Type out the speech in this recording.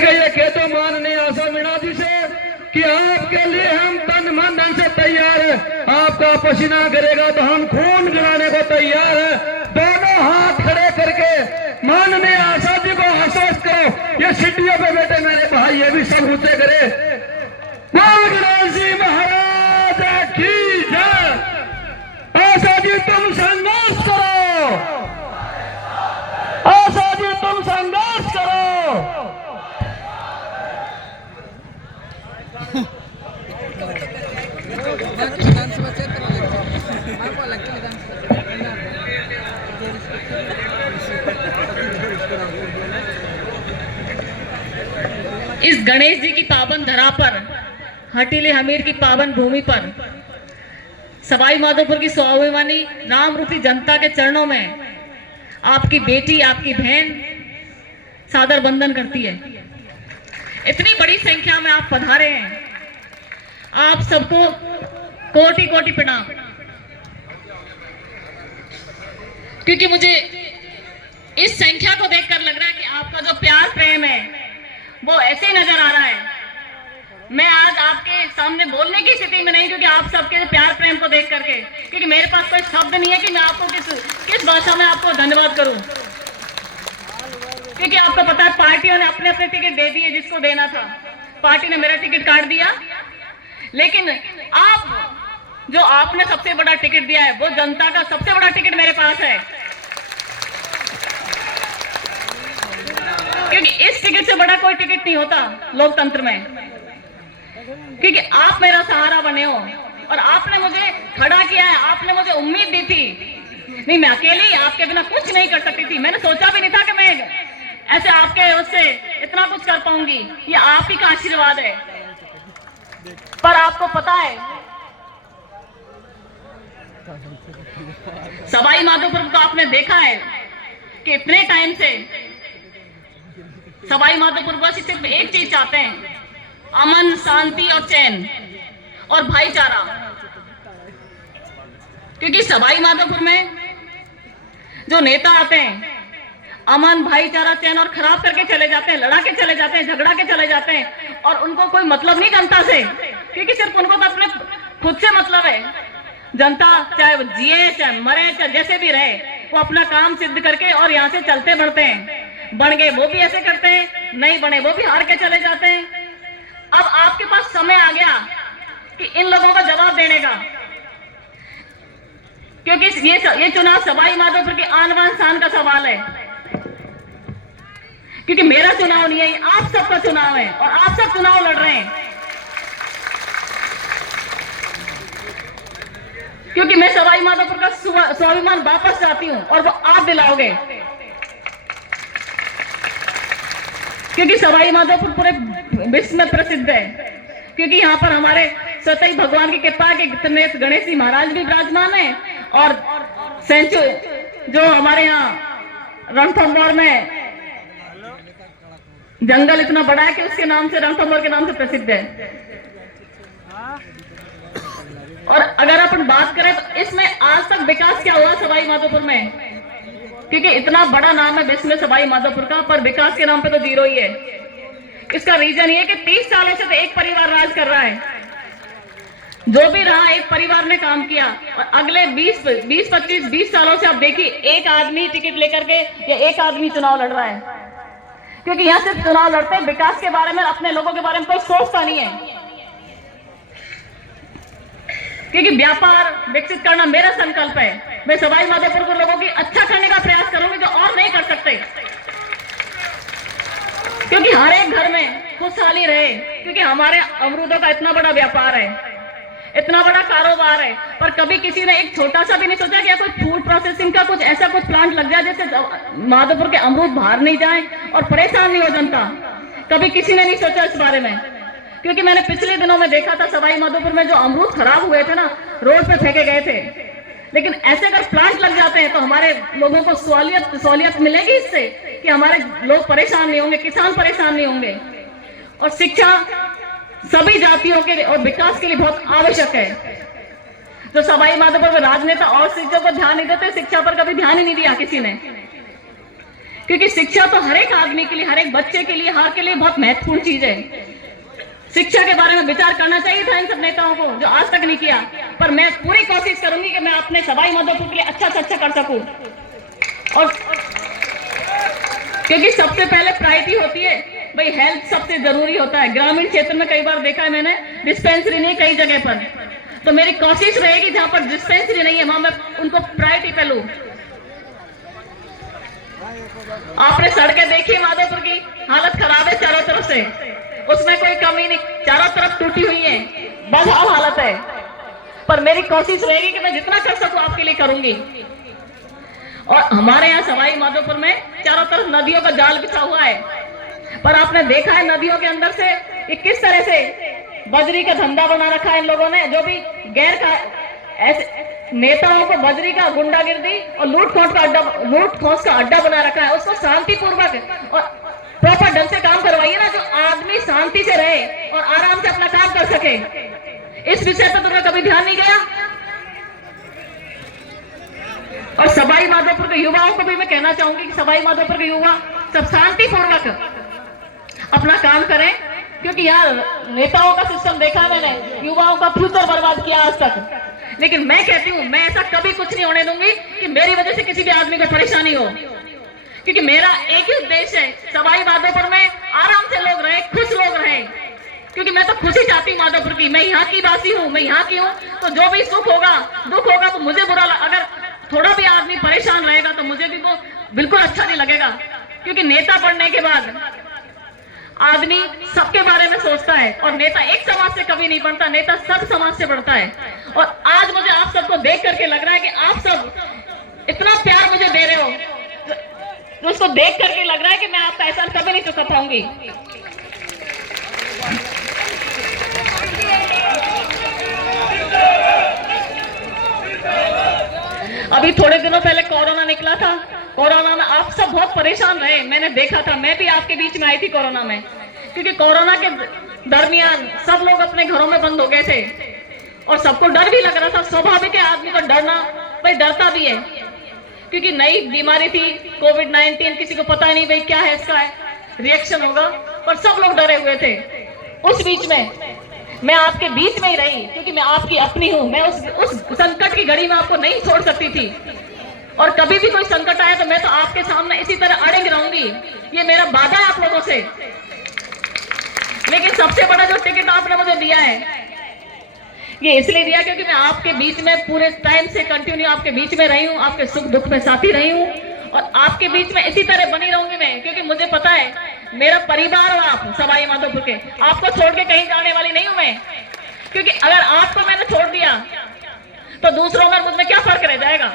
ये कह तो माननीय आशा मीणा जी से कि आपके लिए हम तन मन धन से तैयार है, आपका पसीना करेगा तो हम खून गिराने को तैयार है। दोनों हाथ खड़े करके माननीय आशा जी को आश्वस्त करो। ये सीढ़ियों पे बैठे मेरे भाई ये भी सब ऊंचे करे। बोल गणेश जी महाराज की जय। आशा जी तुम संघर्ष करो, आशा जी तुम संघर्ष करो। इस गणेश जी की पावन धरा पर, हटीले हमीर की पावन भूमि पर, सवाई माधोपुर की स्वाभिमानी राम रूपी जनता के चरणों में आपकी बेटी, आपकी बहन सादर वंदन करती है। इतनी बड़ी संख्या में आप पधारे हैं, आप सबको कोटि कोटि प्रणाम। क्योंकि मुझे इस संख्या को देखकर लग रहा है कि आपका जो प्यार प्रेम है वो ऐसे ही नजर आ रहा है। मैं आज आपके सामने बोलने की स्थिति में नहीं, क्योंकि आप सबके प्यार प्रेम को देख करके, क्योंकि मेरे पास कोई शब्द नहीं है कि मैं आपको किस भाषा में आपको धन्यवाद करूं। क्योंकि आपको पता है पार्टियों ने अपने अपने टिकट दे दिए, जिसको देना था। पार्टी ने मेरा टिकट काट दिया, लेकिन आप जो आपने सबसे बड़ा टिकट दिया है वो जनता का सबसे बड़ा टिकट मेरे पास है। क्योंकि इस टिकट से बड़ा कोई टिकट नहीं होता लोकतंत्र में, क्योंकि आप मेरा सहारा बने हो और आपने मुझे खड़ा किया है। आपने मुझे उम्मीद दी थी, नहीं मैं अकेली आपके बिना कुछ नहीं कर सकती थी। मैंने सोचा भी नहीं था कि मैं ऐसे आपके उससे इतना कुछ कर पाऊंगी। ये आप ही का आशीर्वाद है। पर आपको पता है सवाई माधोपुर को आपने देखा है कि इतने टाइम से सवाई माधोपुर वासी सिर्फ एक चीज चाहते हैं, अमन, शांति और चैन और भाईचारा। क्योंकि सवाई माधोपुर में जो नेता आते हैं अमन, भाईचारा, चैन और खराब करके चले जाते हैं, लड़ा के चले जाते हैं, झगड़ा के चले जाते हैं, और उनको कोई मतलब नहीं जनता से। क्योंकि सिर्फ उनको तो अपने खुद से मतलब है। जनता चाहे वो जिए चाहे मरे चाहे जैसे भी रहे, वो अपना काम सिद्ध करके और यहाँ से चलते बढ़ते हैं। बन गए वो भी ऐसे करते हैं, नहीं बने वो भी हार के चले जाते हैं। अब आपके पास समय आ गया कि इन लोगों का जवाब देने का, क्योंकि ये चुनाव सवाई माधोपुर की आन बान शान का सवाल है। क्योंकि मेरा चुनाव नहीं है, आप सबका चुनाव है और आप सब चुनाव लड़ रहे हैं। क्योंकि मैं सवाई माधोपुर का स्वाभिमान वापस चाहती हूं और वो आप दिलाओगे। क्योंकि सवाई माधोपुर पूरे विश्व में प्रसिद्ध है। क्योंकि यहाँ पर हमारे सतई भगवान की कृपा के गणेश जी महाराज भी विराजमान है, और सेंचु जो हमारे यहाँ रणथंभौर में जंगल इतना बड़ा है कि उसके नाम से, रणथंभौर के नाम से प्रसिद्ध है। और अगर अपन बात करें तो इसमें आज तक विकास क्या हुआ सवाई माधोपुर में? क्योंकि इतना बड़ा नाम है विश्व में सवाई माधोपुर का, पर विकास के नाम पे तो जीरो ही है। इसका रीजन ये कि 30 सालों से तो एक परिवार राज कर रहा है। जो भी रहा एक परिवार ने काम किया, और अगले 20 सालों से आप देखिए एक आदमी टिकट लेकर के या एक आदमी चुनाव लड़ रहा है। क्योंकि यहाँ सिर्फ चुनाव लड़ते हैं, विकास के बारे में, अपने लोगों के बारे में कोई सोचता नहीं है। क्योंकि व्यापार विकसित करना मेरा संकल्प है। मैं सवाई माधोपुर के लोगों की अच्छा करने का प्रयास करूंगी जो और नहीं कर सकते। क्योंकि हर एक घर में खुशहाली रहे। क्योंकि हमारे अमरूदों का इतना बड़ा व्यापार है, इतना बड़ा कारोबार है, पर कभी किसी ने एक छोटा सा भी नहीं सोचा कि कोई फूड प्रोसेसिंग का कुछ ऐसा कुछ प्लांट लग जाए जिससे माधोपुर के अमरूद बाहर नहीं जाए और परेशान नहीं हो जनता। कभी किसी ने नहीं सोचा इस बारे में। क्योंकि मैंने पिछले दिनों में देखा था सवाई माधोपुर में जो अमरूद खराब हुए थे ना, रोड पे फेंके गए थे। लेकिन ऐसे अगर प्लांट लग जाते हैं तो हमारे लोगों को सहूलियत मिलेगी इससे, कि हमारे लोग परेशान नहीं होंगे, किसान परेशान नहीं होंगे। और शिक्षा सभी जातियों के और विकास के लिए बहुत आवश्यक है। तो सवाई माधोपुर में राजनेता और शिक्षा पर ध्यान नहीं देते, शिक्षा पर कभी ध्यान ही नहीं दिया किसी ने। क्योंकि शिक्षा तो हर एक आदमी के लिए, हर एक बच्चे के लिए, हर के लिए बहुत महत्वपूर्ण चीज है। शिक्षा के बारे में विचार करना चाहिए था इन सब नेताओं को, जो आज तक नहीं किया। पर मैं पूरी कोशिश करूंगी कि मैं अपने सवाई माधोपुर के लिए अच्छा से अच्छा कर सकूं। और क्योंकि सबसे पहले प्रायोरिटी होती है भाई, हेल्थ सबसे जरूरी होता है। ग्रामीण क्षेत्र में कई बार देखा है मैंने, डिस्पेंसरी नहीं कई जगह पर, तो मेरी कोशिश रहेगी जहां पर डिस्पेंसरी नहीं है वहां मैं उनको प्रायोरिटी पे लूं। आपने सड़कें देखी माधोपुर की, हालत खराब है चारों तरफ से, उसमें कोई कमी नहीं, चारों तरफ टूटी हुई है, बदहाल हालत है। पर मेरी कोशिश रहेगी कि मैं जितना कर सकूं आपके लिए करूंगी। और हमारे यहाँ सवाई माधोपुर में चारों तरफ नदियों का जाल बिछा हुआ है, पर आपने देखा है नदियों के अंदर से ये किस तरह से बजरी का धंधा बना रखा है इन लोगों ने। जो भी गैर का ऐसे नेताओं को बजरी का गुंडागिर्दी और लूट खोस का अड्डा बना रखा है। उसको शांतिपूर्वक और प्रॉपर ढंग से काम करवाइए ना, जो आदमी शांति से रहे और आराम से अपना काम कर सके। इस विषय पर तुम्हें कभी ध्यान नहीं गया। और सवाई माधोपुर के युवाओं को भी मैं कहना चाहूंगी कि सवाई माधोपुर के युवा सब शांतिपूर्वक अपना काम करें, क्योंकि यहाँ नेताओं का सिस्टम देखा है मैंने, युवाओं का फ्यूचर बर्बाद किया आज तक। लेकिन मैं कहती हूँ मैं ऐसा कभी कुछ नहीं होने दूंगी कि मेरी वजह से किसी भी आदमी को परेशानी हो, क्योंकि मेरा एक ही उद्देश्य है, सवाई माधोपुर में आराम से लोग रहे, खुश लोग रहे। क्योंकि मैं तो खुशी चाहती हूँ माधोपुर की, मैं यहाँ की वासी हूँ, मैं यहाँ की हूँ। तो जो भी सुख होगा दुख होगा तो मुझे बुरा अगर थोड़ा भी आदमी परेशान रहेगा तो मुझे भी वो बिल्कुल अच्छा नहीं लगेगा। क्योंकि नेता बनने के बाद आदमी सबके बारे में सोचता है, और नेता एक समाज से कभी नहीं बनता, नेता सब समाज से बढ़ता है। और आज मुझे आप सबको देख करके लग रहा है कि आप सब इतना प्यार मुझे दे रहे हो, तो उसको देख करके लग रहा है कि मैं आपका एहसान कभी नहीं चुका पाऊंगी। अभी थोड़े दिनों पहले कोरोना निकला था, कोरोना में आप सब बहुत परेशान रहे, मैंने देखा था। मैं भी आपके बीच में आई थी कोरोना में, क्योंकि कोरोना के दरमियान सब लोग अपने घरों में बंद हो गए थे और सबको डर भी लग रहा था। स्वाभाविक है आदमी को डरना, भाई डरता भी है, क्योंकि नई बीमारी थी कोविड-19, किसी को पता नहीं भाई क्या है, इसका रिएक्शन होगा, पर सब लोग डरे हुए थे। उस बीच में मैं आपके बीच में ही रही, क्योंकि मैं आपकी अपनी हूं। मैं उस संकट की घड़ी में आपको नहीं छोड़ सकती थी, और कभी भी कोई संकट आया तो मैं तो आपके सामने इसी तरह अड़िग रहूंगी। ये मेरा वादा है आप लोगों से। लेकिन सबसे बड़ा जो टिकट आपने मुझे दिया है, ये इसलिए दिया क्योंकि मैं आपके बीच में पूरे टाइम से कंटिन्यू आपके बीच में रही हूँ, आपके सुख दुख में साथी रही हूँ, और आपके बीच में इसी तरह बनी रहूंगी मैं। क्योंकि मुझे पता है मेरा परिवार हो आप सवाई माधोपुर के, आपको छोड़ के कहीं जाने वाली नहीं हूं मैं। क्योंकि अगर आपको मैंने छोड़ दिया तो दूसरों में मुझ में क्या फर्क रह जाएगा।